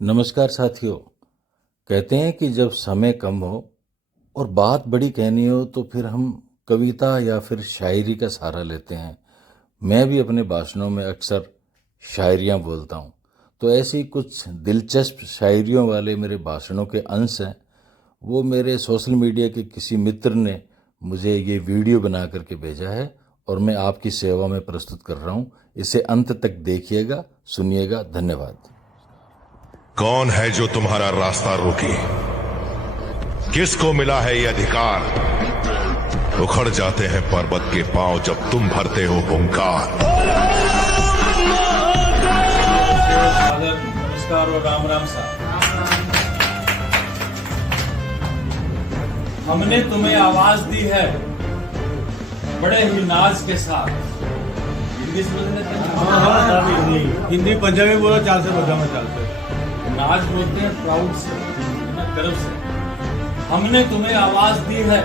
नमस्कार साथियों। कहते हैं कि जब समय कम हो और बात बड़ी कहनी हो तो फिर हम कविता या फिर शायरी का सहारा लेते हैं। मैं भी अपने भाषणों में अक्सर शायरियाँ बोलता हूँ। तो ऐसी कुछ दिलचस्प शायरियों वाले मेरे भाषणों के अंश हैं। वो मेरे सोशल मीडिया के किसी मित्र ने मुझे ये वीडियो बना करके भेजा है और मैं आपकी सेवा में प्रस्तुत कर रहा हूँ। इसे अंत तक देखिएगा, सुनिएगा। धन्यवाद। कौन है जो तुम्हारा रास्ता रोकी? किसको मिला है ये अधिकार? उखड़ जाते हैं पर्वत के पांव जब तुम भरते हो हुंकार। नमस्कार और राम राम साहब। हमने तुम्हें आवाज दी है बड़े ही नाज के साथ। हिंदी पंजाबी बोलो, चाल से बजा में चलते। नाज बोलते हैं प्राउड से, गर्व से। हमने तुम्हें आवाज दी है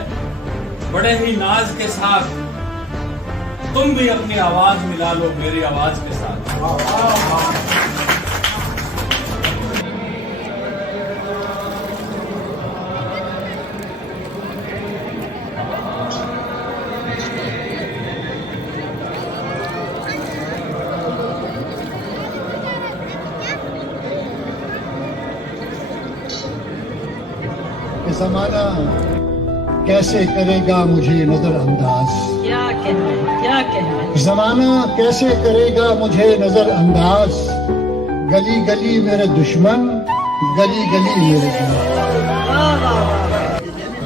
बड़े ही नाज के साथ, तुम भी अपनी आवाज मिला लो मेरी आवाज के साथ। ज़माना कैसे करेगा मुझे नजरअंदाज? क्या कहना ज़माना कैसे करेगा मुझे नजरअंदाज? गली गली मेरे दुश्मन, गली गली मेरे दोस्त।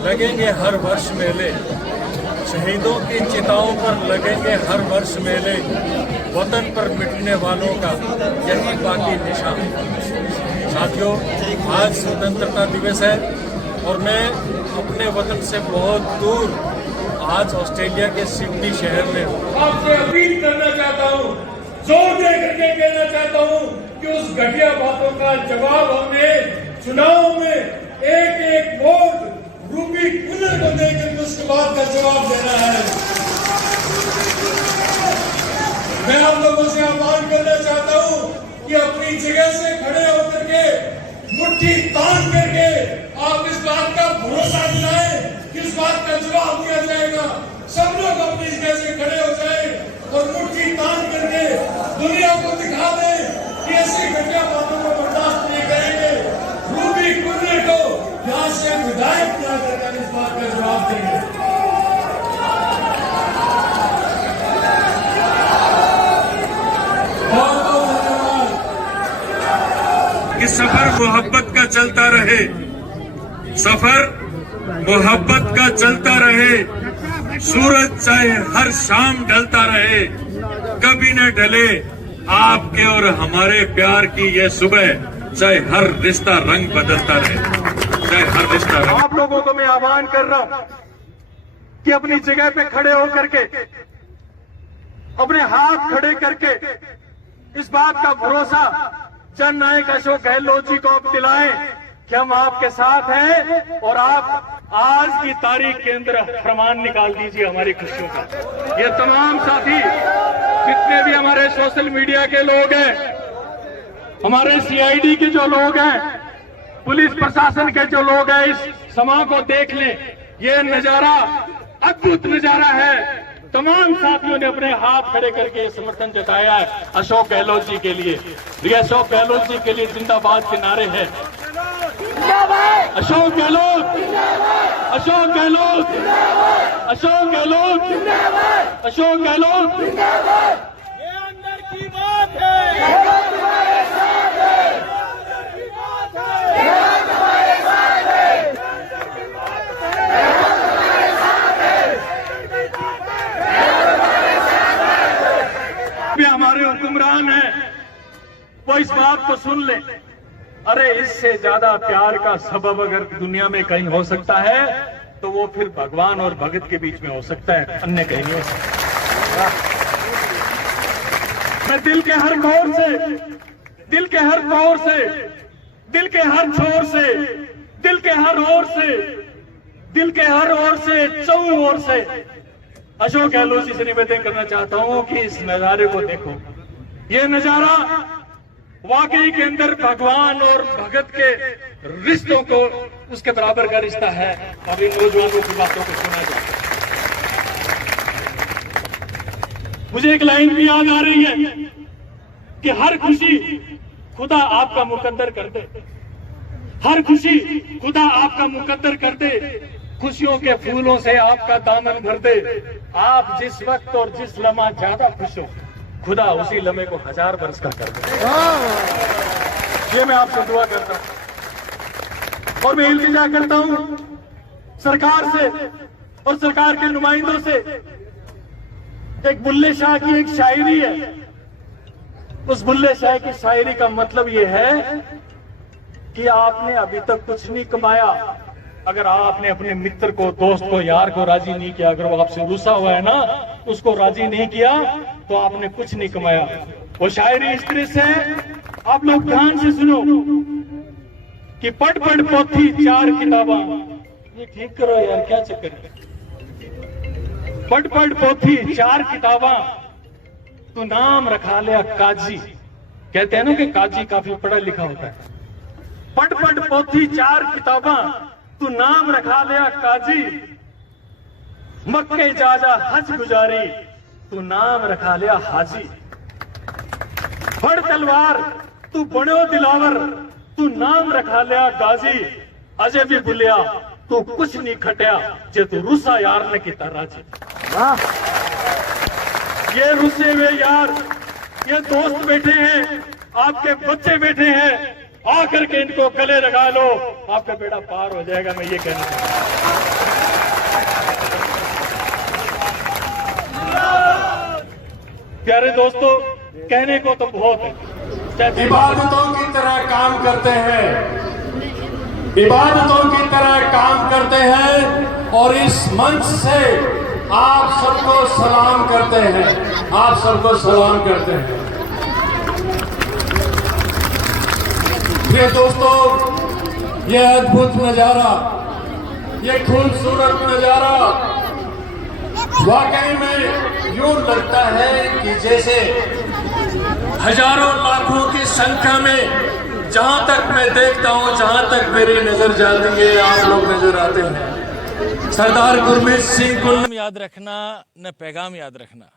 लगेंगे हर वर्ष मेले, शहीदों की चिताओं पर लगेंगे हर वर्ष मेले। वतन पर मिटने वालों का यही बाकी निशान। साथियों, आज स्वतंत्रता दिवस है और मैं अपने वतन से बहुत दूर आज ऑस्ट्रेलिया के सिडनी शहर में हूँ। आपसे अपील करना चाहता हूँ, जोर दे करके कहना चाहता हूँ कि उस घटिया बातों का जवाब हमें चुनाव में एक एक वोट रूपी कुल्लर को देकर उसके बाद का जवाब देना है। मैं आप लोगों से आह्वान करना चाहता हूँ कि अपनी जगह से खड़े होकर के मुट्ठी तान करके आप इस बात का भरोसा दिलाएं कि इस बात का जवाब दिया जाएगा। सब लोग अपनी जगह से खड़े हो जाएं और मुट्ठी तान करके दुनिया को दिखा दें कि ऐसी घटिया बातों को बर्दाश्त नहीं करेंगे। रूबी कुल्लर को यहाँ से विधायक किया करके इस बात का जवाब देंगे। कि सफर मोहब्बत का चलता रहे, सफर मोहब्बत का चलता रहे। सूरज चाहे हर शाम ढलता रहे, कभी न ढले आपके और हमारे प्यार की ये सुबह। चाहे हर रिश्ता रंग बदलता रहे, चाहे हर रिश्ता रंग। आप लोगों को मैं आह्वान कर रहा हूं कि अपनी जगह पे खड़े होकर के, अपने हाथ खड़े करके इस बात का भरोसा जननायक अशोक गहलोत जी को आप दिलाएं कि हम आपके साथ हैं और आप आज की तारीख के अंदर फरमान निकाल दीजिए हमारी खुशियों का। ये तमाम साथी जितने भी हमारे सोशल मीडिया के लोग हैं, हमारे सीआईडी के जो लोग हैं, पुलिस प्रशासन के जो लोग हैं, इस समा को देख लें। ये नजारा अद्भुत नजारा है। तमाम साथियों ने अपने हाथ खड़े करके समर्थन जताया है अशोक गहलोत जी के लिए। ये अशोक गहलोत जी के लिए जिंदाबाद के नारे हैं। अशोक गहलोत, अशोक गहलोत, अशोक गहलोत, अशोक गहलोत। ये अंदर की बात है, तुम्हारे साथ है, अंदर की बात है, तुम्हारे साथ है, हमारे हुक्मरान हैं, वो इस बात को सुन ले। अरे इससे ज्यादा प्यार का सबब अगर दुनिया में कहीं हो सकता है तो वो फिर भगवान और भगत के बीच में हो सकता है, अन्य कहीं नहीं हो सकता। मैं दिल के हर मोड़ से, दिल के हर पौर से, दिल के हर छोर से, दिल के हर ओर से, दिल के हर ओर से, चौं ओर से अशोक गहलोत जी से निवेदन करना चाहता हूं कि इस नजारे को देखो। ये नजारा वाकई के अंदर भगवान और भगत के रिश्तों को उसके बराबर का रिश्ता है। और इन नौजवानों की बातों को सुना जाए। मुझे एक लाइन भी याद आ रही है कि हर खुशी खुदा आपका मुकद्दर कर दे, हर खुशी खुदा आपका मुकद्दर कर दे, खुशियों के फूलों से आपका दामन भर दे। आप जिस वक्त और जिस लम्हा ज्यादा खुश हो, खुदा उसी लम्हे को 1000 वर्ष का कर दे। ये मैं आपसे दुआ करता हूं और मैं इल्तिजा करता हूं सरकार से और सरकार के नुमाइंदों से। एक बुल्ले शाह की एक शायरी है, उस बुल्ले शाह की शायरी का मतलब ये है कि आपने अभी तक कुछ नहीं कमाया अगर आपने अपने मित्र को, दोस्त को, यार को राजी नहीं किया। अगर वो आपसे रूसा हुआ है ना, उसको राजी नहीं किया तो आपने कुछ नहीं कमाया। वो शायरी इस तरह से है, आप लोग ध्यान से सुनो कि पढ़ पढ़ पोथी 4 किताबा। ये ठीक करो यार, क्या चक्कर है। पढ़ पढ़ पोथी 4 किताबा, तू नाम रखा लिया काजी। कहते हैं ना कि काजी काफी पढ़ा लिखा होता है। पढ़ पढ़ पोथी 4 किताबा, तू नाम रखा लिया काजी। मक्के जा जा हज गुजारी, तू नाम रखा लिया हाजी। फड़ तलवार तू बड़ो दिलावर, तू नाम रखा लिया गाजी। अजय भी बुलिया तू कुछ नहीं खटिया, जे तू रूसा यार ने किता राजी। ये रुसे हुए यार, ये दोस्त बैठे हैं, आपके बच्चे बैठे हैं, आकर के इनको गले लगा लो, आपका बेड़ा पार हो जाएगा। मैं ये कहना चाहता हूं। प्यारे दोस्तों, कहने को तो बहुत है। इबादतों की तरह काम करते हैं, इबादतों की तरह काम करते हैं और इस मंच से आप सबको सलाम करते हैं, आप सबको सलाम करते हैं। प्रिय दोस्तों, ये अद्भुत नजारा, ये खूबसूरत नजारा वाकई में यूं लगता है कि जैसे हजारों लाखों की संख्या में, जहां तक मैं देखता हूं, जहां तक मेरी नजर जाती है, आप लोग नजर आते हैं। सरदार गुरमीत सिंह सलाम याद रखना, न पैगाम याद रखना,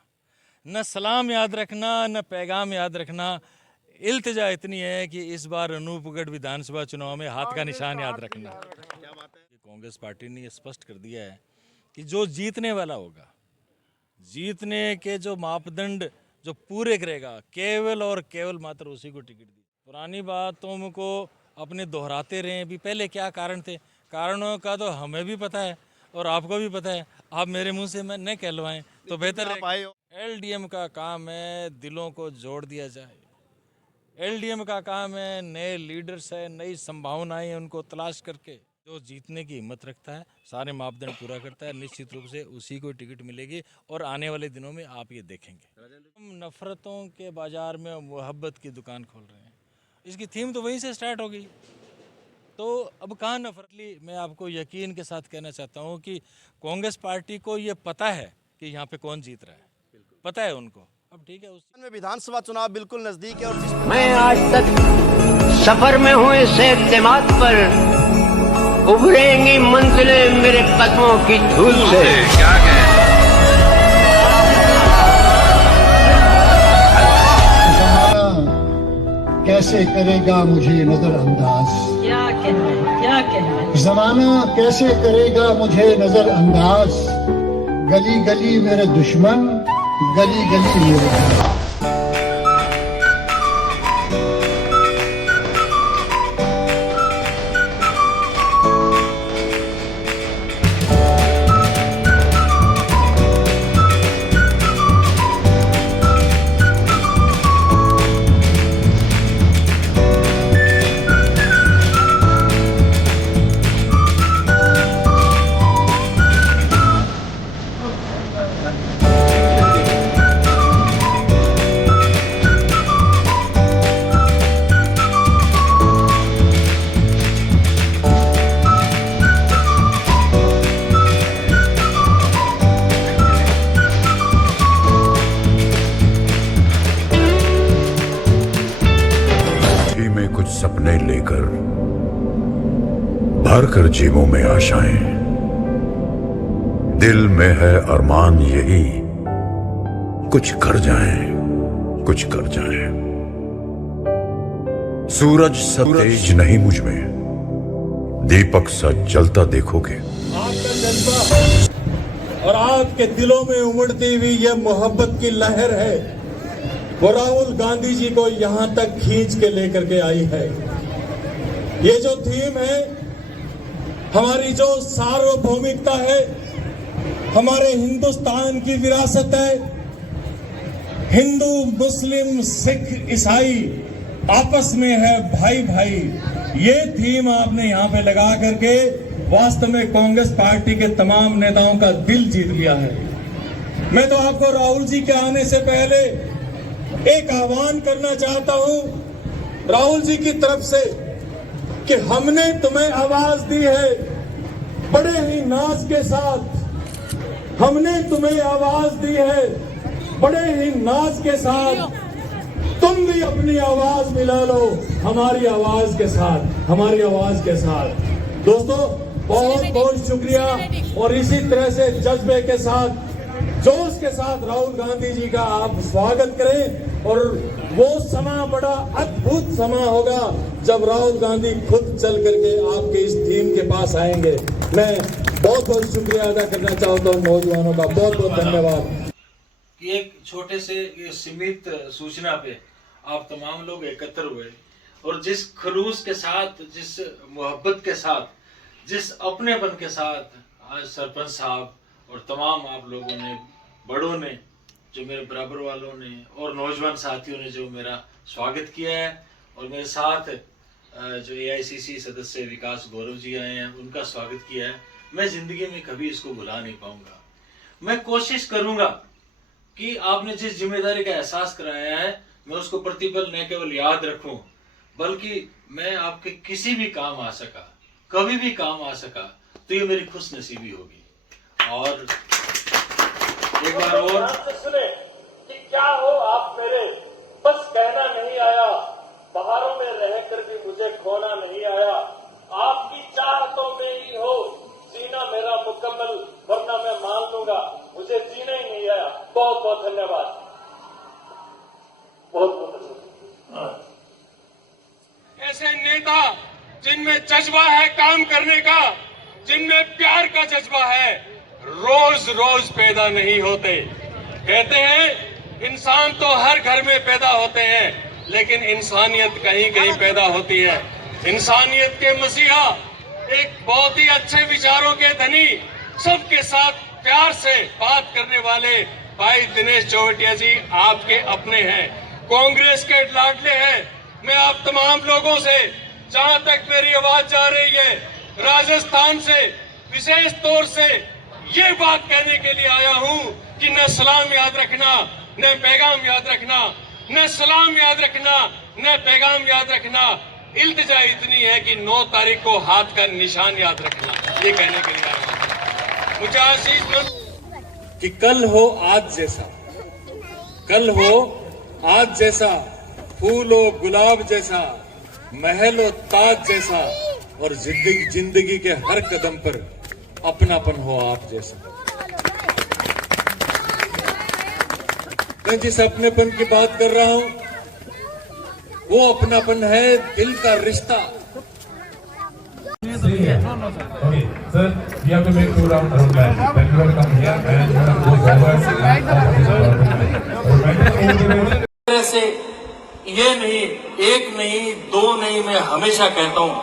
न सलाम याद रखना, न पैगाम याद रखना। इल्तिजा इतनी है कि इस बार अनूपगढ़ विधानसभा चुनाव में हाथ का निशान याद रखना। कांग्रेस पार्टी ने ये स्पष्ट कर दिया है कि जो जीतने वाला होगा, जीतने के जो मापदंड जो पूरे करेगा, केवल और केवल मात्र उसी को टिकट दी। पुरानी बातों को अपने दोहराते रहे भी, पहले क्या कारण थे, कारणों का तो हमें भी पता है और आपको भी पता है। आप मेरे मुंह से मैं न कहलवाएं तो बेहतर है। एलडीएम का काम है दिलों को जोड़ दिया जाए। एलडीएम का काम है नए लीडर्स है, नई संभावनाएं उनको तलाश करके जो जीतने की हिम्मत रखता है, सारे मापदंड पूरा करता है, निश्चित रूप से उसी को टिकट मिलेगी। और आने वाले दिनों में आप ये देखेंगे। हम नफरतों के बाजार में मोहब्बत की दुकान खोल रहे हैं। इसकी थीम तो वहीं से स्टार्ट हो गई। तो अब कहाँ नफरत। मैं आपको यकीन के साथ कहना चाहता हूँ कि कांग्रेस पार्टी को ये पता है कि यहाँ पे कौन जीत रहा है, पता है उनको। अब ठीक है, उस विधानसभा चुनाव बिल्कुल नजदीक है और मैं आज तक सफर में हूँ इस एतमाद पर, उभरेंगी मंजिलें मेरे कदमों की धूल से। क्या जमाना कैसे करेगा मुझे नजरअंदाज, क्या कहना जमाना कैसे करेगा मुझे नजरअंदाज। गली गली मेरे दुश्मन, गली गली मेरे सपने लेकर भर कर जेबों में आशाएं, दिल में है अरमान यही कुछ कर जाएं, कुछ कर जाएं। सूरज सा तेज नहीं मुझ में, दीपक सा जलता देखोगे। आपका जज्बा और आपके दिलों में उमड़ती हुई यह मोहब्बत की लहर है, वो राहुल गांधी जी को यहां तक खींच के लेकर के आई है। ये जो थीम है, हमारी जो सार्वभौमिकता है, हमारे हिंदुस्तान की विरासत है, हिंदू मुस्लिम सिख ईसाई आपस में है भाई भाई, ये थीम आपने यहाँ पे लगा करके वास्तव में कांग्रेस पार्टी के तमाम नेताओं का दिल जीत लिया है। मैं तो आपको राहुल जी के आने से पहले एक आह्वान करना चाहता हूं राहुल जी की तरफ से कि हमने तुम्हें आवाज दी है बड़े ही नाज के साथ, हमने तुम्हें आवाज दी है बड़े ही नाज के साथ, तुम भी अपनी आवाज मिला लो हमारी आवाज के साथ, हमारी आवाज के साथ। दोस्तों बहुत बहुत शुक्रिया, और इसी तरह से जज्बे के साथ, जोश के साथ राहुल गांधी जी का आप स्वागत करें। और वो समा बड़ा अद्भुत समा होगा जब राहुल गांधी खुद चल करके आपके इस थीम के पास आएंगे। मैं बहुत बहुत शुक्रिया अदा करना चाहता हूँ नौजवानों का, बहुत बहुत धन्यवाद। एक छोटे से सीमित सूचना पे आप तमाम लोग एकत्र हुए और जिस खलूस के साथ, जिस मोहब्बत के साथ, जिस अपनेपन के साथ आज सरपंच साहब और तमाम आप लोगों ने, बड़ों ने, जो मेरे बराबर वालों ने और नौजवान साथियों ने जो मेरा स्वागत किया है, और मेरे साथ जो AICC सदस्य विकास गौरव जी आए हैं उनका स्वागत किया है, मैं जिंदगी में कभी इसको भुला नहीं पाऊंगा। मैं कोशिश करूंगा कि आपने जिस जिम्मेदारी का एहसास कराया है मैं उसको प्रतिपल न केवल याद रखूं, बल्कि मैं आपके किसी भी काम आ सका, कभी भी काम आ सका, तो ये मेरी खुश नसीबी होगी। और एक बार और सुने कि क्या हो आप मेरे, बस कहना नहीं आया, बहारों में रहकर भी मुझे खोना नहीं आया, आपकी चाहतों में ही हो जीना मेरा मुकम्मल, वरना मैं मान लूंगा मुझे जीना ही नहीं आया। बहुत बहुत धन्यवाद, बहुत बहुत ऐसे नेता जिनमें जज्बा है काम करने का, जिनमें प्यार का जज्बा है, रोज रोज पैदा नहीं होते। कहते हैं इंसान तो हर घर में पैदा होते हैं, लेकिन इंसानियत कहीं कहीं पैदा होती है। इंसानियत के मसीहा, एक बहुत ही अच्छे विचारों के धनी, सबके साथ प्यार से बात करने वाले भाई दिनेश चौवटिया जी आपके अपने हैं, कांग्रेस के लाडले हैं। मैं आप तमाम लोगों से, जहां तक मेरी आवाज जा रही है, राजस्थान से विशेष तौर से ये बात कहने के लिए आया हूं कि न सलाम याद रखना, न पैगाम याद रखना, न सलाम याद रखना, न पैगाम याद रखना, इल्तिजा इतनी है कि 9 तारीख को हाथ का निशान याद रखना, ये कहने के लिए आया हूं। मुझे आशीष कि कल हो आज जैसा, कल हो आज जैसा, फूल हो गुलाब जैसा, महल हो ताज जैसा, और जिंदगी के हर कदम पर अपनापन हो आप जैसा। मैं जिस अपनेपन की बात कर रहा हूं वो अपनापन है दिल का रिश्ता। Sir, we have to make 2 rounds around that. Then you have to come here and you have to go forward. से ये नहीं, एक नहीं, 2 नहीं, मैं हमेशा कहता हूँ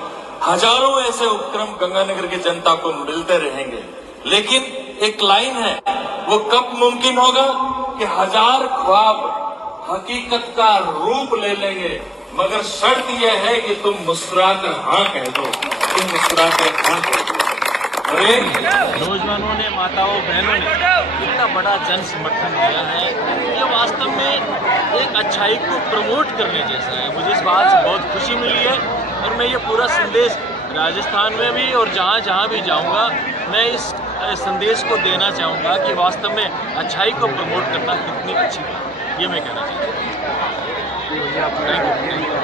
हजारों ऐसे उपक्रम गंगानगर की जनता को मिलते रहेंगे, लेकिन एक लाइन है, वो कब मुमकिन होगा कि 1000 ख्वाब हकीकत का रूप ले लेंगे, मगर शर्त यह है कि तुम मुस्कुराकर हाँ कह दो, तुम मुस्कुराकर हाँ कह दो। नौजवानों ने, माताओं बहनों ने इतना बड़ा जन समर्थन दिया है, ये वास्तव में एक अच्छाई को प्रमोट करने जैसा है। मुझे इस बात से बहुत खुशी मिली है, और मैं ये पूरा संदेश राजस्थान में भी और जहाँ जहाँ भी जाऊँगा मैं इस संदेश को देना चाहूँगा कि वास्तव में अच्छाई को प्रमोट करना कितनी अच्छी बात है, ये मैं कहना चाहता हूँ। Thank you.